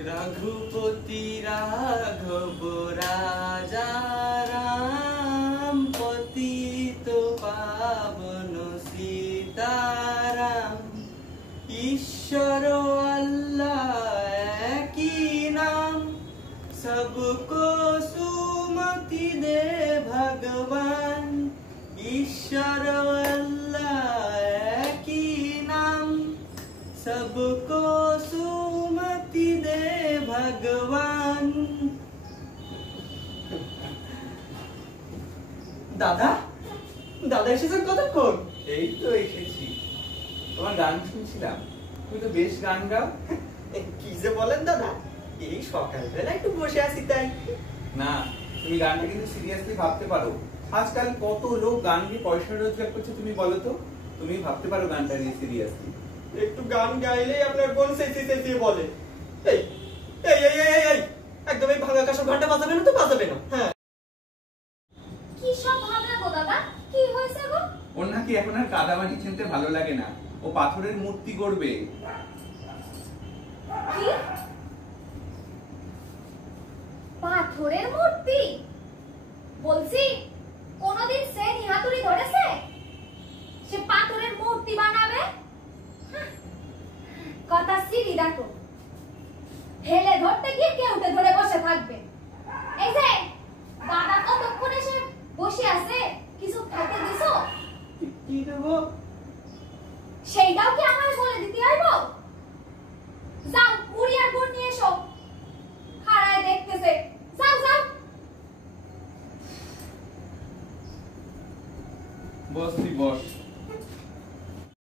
रघुपति राघव राजा राम पतित पावन सीताराम ईश्वर अल्लाह की नाम सबको सुमति दे भगवान ईश्वर अल्लाह की नाम सबको सुमति दे भगवान। দাদা দাদা এসেছেন কতক্ষণ? এই তো এসেছি, তোমার গান শুনছিলাম, তুমি তো বেশ গান গাও। কি যে বলেন দাদা, এই সকালবেলা একটু বসে আছি তাই। না, তুমি গানটা কিন্তু সিরিয়াসলি ভাবতে পারো। আজকাল কত লোক গান গিয়ে পয়সা রোজগার করছে, তুমি বলো তো? তুমি ভাবতে পারো গানটা নিয়ে সিরিয়াসলি। একটু গান গাইলেই আপনার বোন চেঁচিয়ে বলে এই এই এই এই এই একদম এই ভাঙা কাশো ঘন্টা বাজাবে না তো বাজাবে না। হ্যাঁ, কি সব ভাবনা গো দাদা, কি হয়েছে গো? ওর নাকি এখন আর কাদামাটি চিনতে ভালো লাগে না, ও পাথরের মূর্তি গড়বে। কি পাথরের মূর্তি? বলছি কোনদিন সে নিহাতুড়ি ধরেছে সে পাথরের মূর্তি বানাবে? কথা সিরি দেখো, হেলে ধরতে গিয়ে কেউটে ধরে বসে থাকবে। এই যে দাদা কতক্ষণ এসে বসে আছে, কিছু খেতে দিছো? কি দেবো?